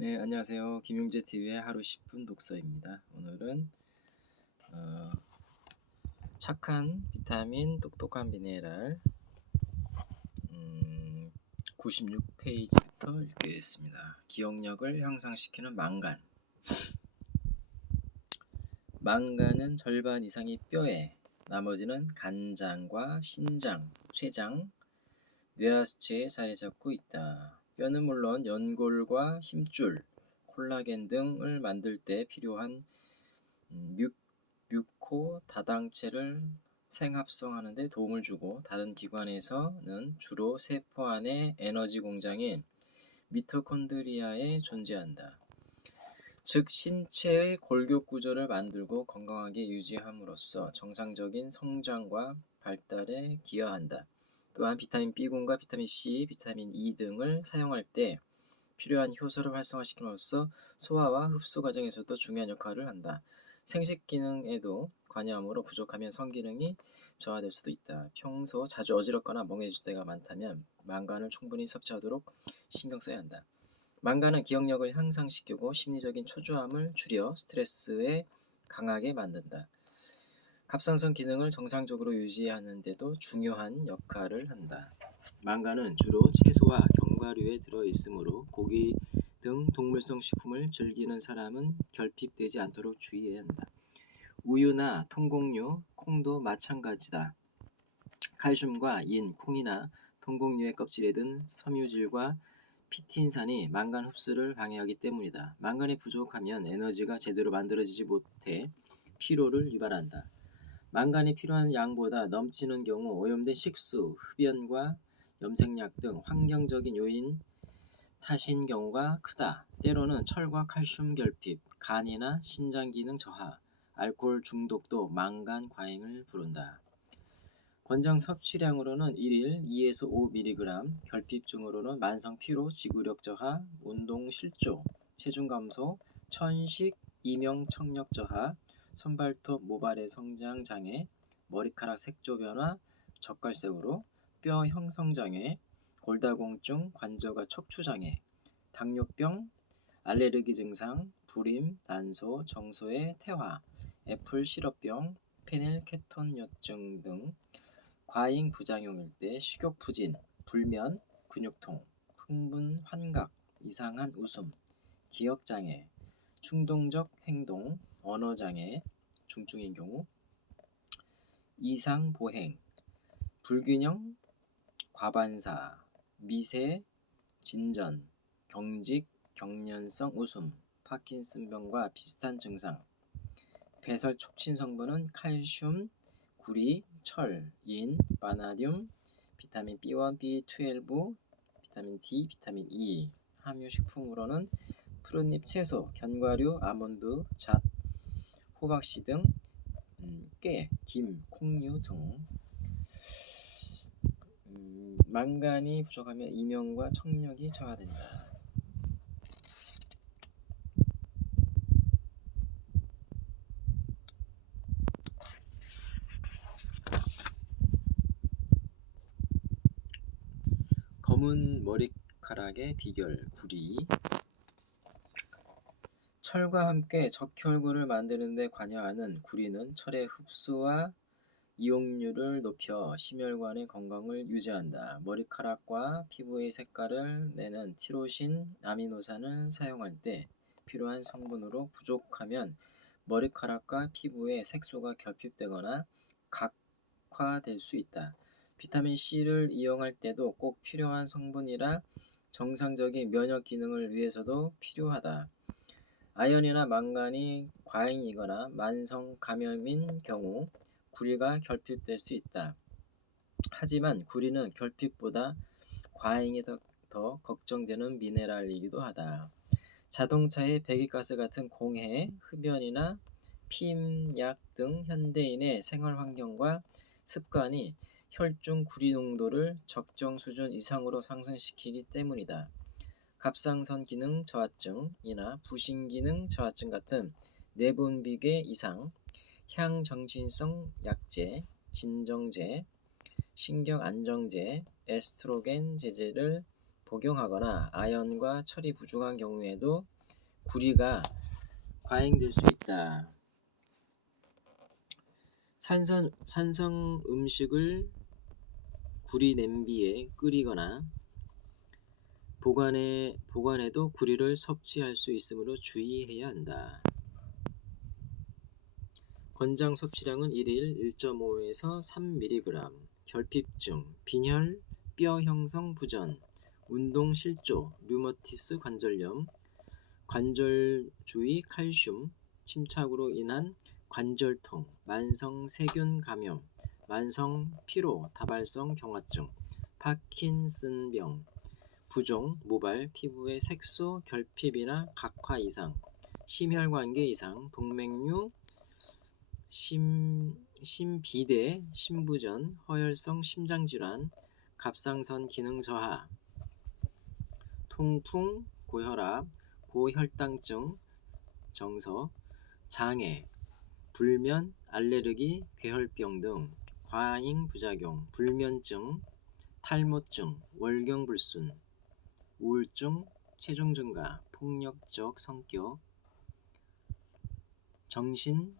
네, 안녕하세요. 김용재 TV의 하루 10분 독서입니다. 오늘은 착한 비타민, 똑똑한 미네랄 96페이지부터 읽겠습니다. 기억력을 향상시키는 망간. 망간은 절반 이상이 뼈에, 나머지는 간장과 신장, 췌장, 뇌하수체에 자리 잡고 있다. 뼈는 물론 연골과 힘줄, 콜라겐 등을 만들 때 필요한 뮤코 다당체를 생합성하는 데 도움을 주고, 다른 기관에서는 주로 세포 안의 에너지 공장인 미토콘드리아에 존재한다. 즉 신체의 골격 구조를 만들고 건강하게 유지함으로써 정상적인 성장과 발달에 기여한다. 또한 비타민 B군과 비타민 C, 비타민 E 등을 사용할 때 필요한 효소를 활성화시킴으로써 소화와 흡수 과정에서도 중요한 역할을 한다. 생식 기능에도 관여하므로 부족하면 성기능이 저하될 수도 있다. 평소 자주 어지럽거나 멍해질 때가 많다면 망간을 충분히 섭취하도록 신경 써야 한다. 망간은 기억력을 향상시키고 심리적인 초조함을 줄여 스트레스에 강하게 만든다. 갑상선 기능을 정상적으로 유지하는 데도 중요한 역할을 한다. 망간은 주로 채소와 견과류에 들어있으므로 고기 등 동물성 식품을 즐기는 사람은 결핍되지 않도록 주의해야 한다. 우유나 통곡류, 콩도 마찬가지다. 칼슘과 인, 콩이나 통곡류의 껍질에 든 섬유질과 피틴산이 망간 흡수를 방해하기 때문이다. 망간이 부족하면 에너지가 제대로 만들어지지 못해 피로를 유발한다. 망간이 필요한 양보다 넘치는 경우 오염된 식수, 흡연과 염색약 등 환경적인 요인 탓인 경우가 크다. 때로는 철과 칼슘 결핍, 간이나 신장 기능 저하, 알코올 중독도 망간 과잉을 부른다. 권장 섭취량으로는 1일 2에서 5mg, 결핍증으로는 만성 피로, 지구력 저하, 운동 실조, 체중 감소, 천식, 이명 청력 저하, 손발톱 모발의 성장 장애, 머리카락 색조 변화, 젓갈색으로, 뼈 형성 장애, 골다공증, 관절과 척추 장애, 당뇨병, 알레르기 증상, 불임, 난소, 정소의 퇴화, 애플 시럽병, 페닐케톤요증 등 과잉 부작용일 때 식욕 부진, 불면, 근육통, 흥분 환각, 이상한 웃음, 기억장애, 충동적 행동, 언어장애, 중증인 경우, 이상 보행, 불균형, 과반사, 미세, 진전, 경직, 경련성 웃음, 파킨슨병과 비슷한 증상. 배설 촉진 성분은 칼슘, 구리, 철, 인, 바나듐, 비타민 B1, B12, 비타민 D, 비타민 E. 함유 식품으로는 푸른잎 채소, 견과류, 아몬드, 잣, 호박씨 등, 깨, 김, 콩류 등. 망간이 부족하면 이명과 청력이 저하된다. 검은 머리카락의 비결, 구리. 철과 함께 적혈구를 만드는 데 관여하는 구리는 철의 흡수와 이용률을 높여 심혈관의 건강을 유지한다. 머리카락과 피부의 색깔을 내는 티로신 아미노산을 사용할 때 필요한 성분으로 부족하면 머리카락과 피부의 색소가 결핍되거나 각화될 수 있다. 비타민 C를 이용할 때도 꼭 필요한 성분이라 정상적인 면역 기능을 위해서도 필요하다. 아연이나 망간이 과잉이거나 만성 감염인 경우 구리가 결핍될 수 있다. 하지만 구리는 결핍보다 과잉이 더 걱정되는 미네랄이기도 하다. 자동차의 배기가스 같은 공해, 흡연이나 피임약 등 현대인의 생활 환경과 습관이 혈중 구리 농도를 적정 수준 이상으로 상승시키기 때문이다. 갑상선 기능 저하증이나 부신 기능 저하증 같은 내분비계 이상, 향정신성 약제, 진정제, 신경 안정제, 에스트로겐 제제를 복용하거나 아연과 철이 부족한 경우에도 구리가 과잉될 수 있다. 산성 음식을 구리 냄비에 끓이거나 보관해도 구리를 섭취할 수 있으므로 주의해야 한다. 권장 섭취량은 1일 1.5에서 3mg. 결핍증, 빈혈, 뼈 형성 부전, 운동 실조, 류머티스 관절염, 관절주의 칼슘, 침착으로 인한 관절통, 만성 세균 감염, 만성 피로 다발성 경화증, 파킨슨병, 부종, 모발, 피부의 색소, 결핍이나 각화 이상, 심혈관계 이상, 동맥류, 심비대, 심부전, 허혈성 심장질환, 갑상선 기능 저하, 통풍, 고혈압, 고혈당증, 정서, 장애, 불면, 알레르기, 괴혈병 등 과잉 부작용, 불면증, 탈모증, 월경불순, 우울증, 체중 증가, 폭력적 성격, 정신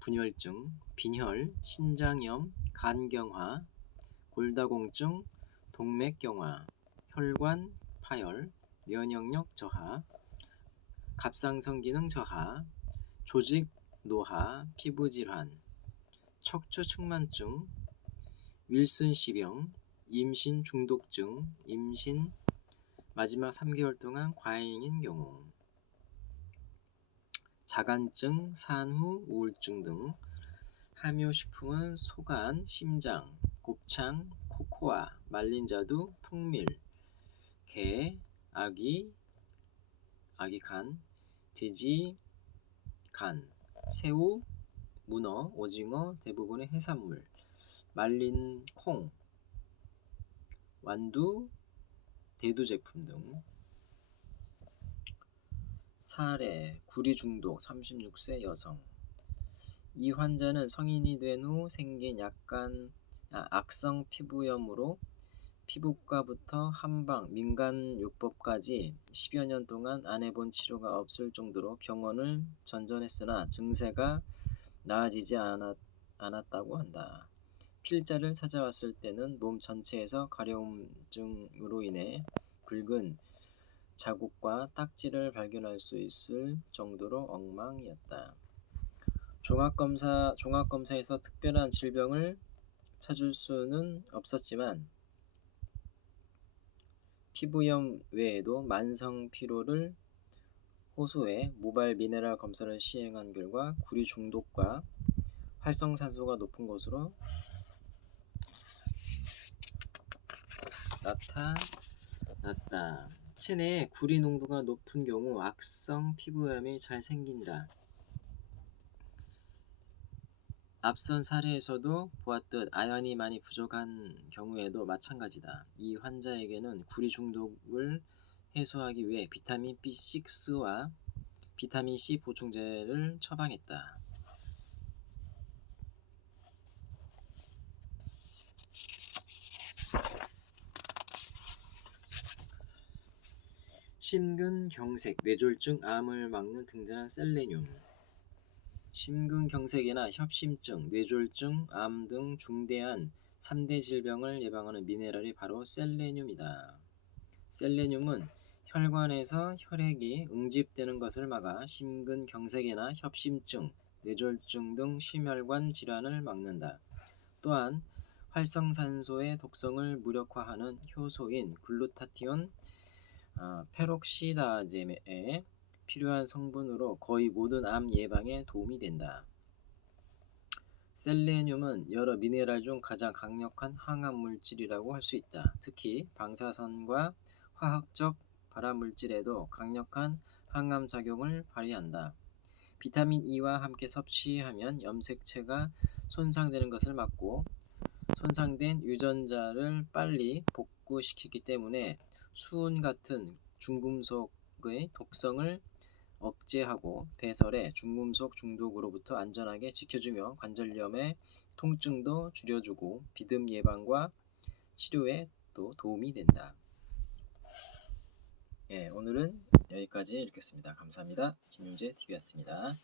분열증, 빈혈, 신장염, 간경화, 골다공증, 동맥경화, 혈관 파열, 면역력 저하, 갑상선 기능 저하, 조직 노화, 피부질환, 척추측만증, 윌슨씨병, 임신 중독증, 임신 마지막 3개월 동안 과잉인 경우, 자간증, 산후 우울증 등. 함유식품은 소간, 심장, 곱창, 코코아, 말린 자두, 통밀, 게, 아기 간, 돼지 간, 새우, 문어, 오징어, 대부분의 해산물, 말린 콩, 완두, 대두 제품 등. 사례, 구리 중독 36세 여성. 이 환자는 성인이 된 후 생긴 악성 피부염으로 피부과부터 한방, 민간요법까지 10여 년 동안 안 해본 치료가 없을 정도로 병원을 전전했으나 증세가 나아지지 않았다고 한다. 필자를 찾아왔을 때는 몸 전체에서 가려움증으로 인해 굵은 자국과 딱지를 발견할 수 있을 정도로 엉망이었다. 종합검사에서 특별한 질병을 찾을 수는 없었지만 피부염 외에도 만성 피로를 호소해 모발 미네랄 검사를 시행한 결과 구리 중독과 활성산소가 높은 것으로 나타났다. 체내에 구리 농도가 높은 경우 악성 피부염이 잘 생긴다. 앞선 사례에서도 보았듯 아연이 많이 부족한 경우에도 마찬가지다. 이 환자에게는 구리 중독을 해소하기 위해 비타민 B6와 비타민 C 보충제를 처방했다. 심근경색, 뇌졸중, 암을 막는 든든한 셀레늄. 심근경색이나 협심증, 뇌졸중, 암 등 중대한 3대 질병을 예방하는 미네랄이 바로 셀레늄이다. 셀레늄은 혈관에서 혈액이 응집되는 것을 막아 심근경색이나 협심증, 뇌졸중 등 심혈관 질환을 막는다. 또한 활성산소의 독성을 무력화하는 효소인 글루타티온, 페록시다제에 필요한 성분으로 거의 모든 암 예방에 도움이 된다. 셀레늄은 여러 미네랄 중 가장 강력한 항암 물질이라고 할 수 있다. 특히 방사선과 화학적 발암물질에도 강력한 항암 작용을 발휘한다. 비타민 E와 함께 섭취하면 염색체가 손상되는 것을 막고 손상된 유전자를 빨리 복구시키기 때문에 수은 같은 중금속의 독성을 억제하고 배설해 중금속 중독으로부터 안전하게 지켜주며 관절염의 통증도 줄여주고 비듬 예방과 치료에 또 도움이 된다. 예, 오늘은 여기까지 읽겠습니다. 감사합니다. 김용재 TV였습니다.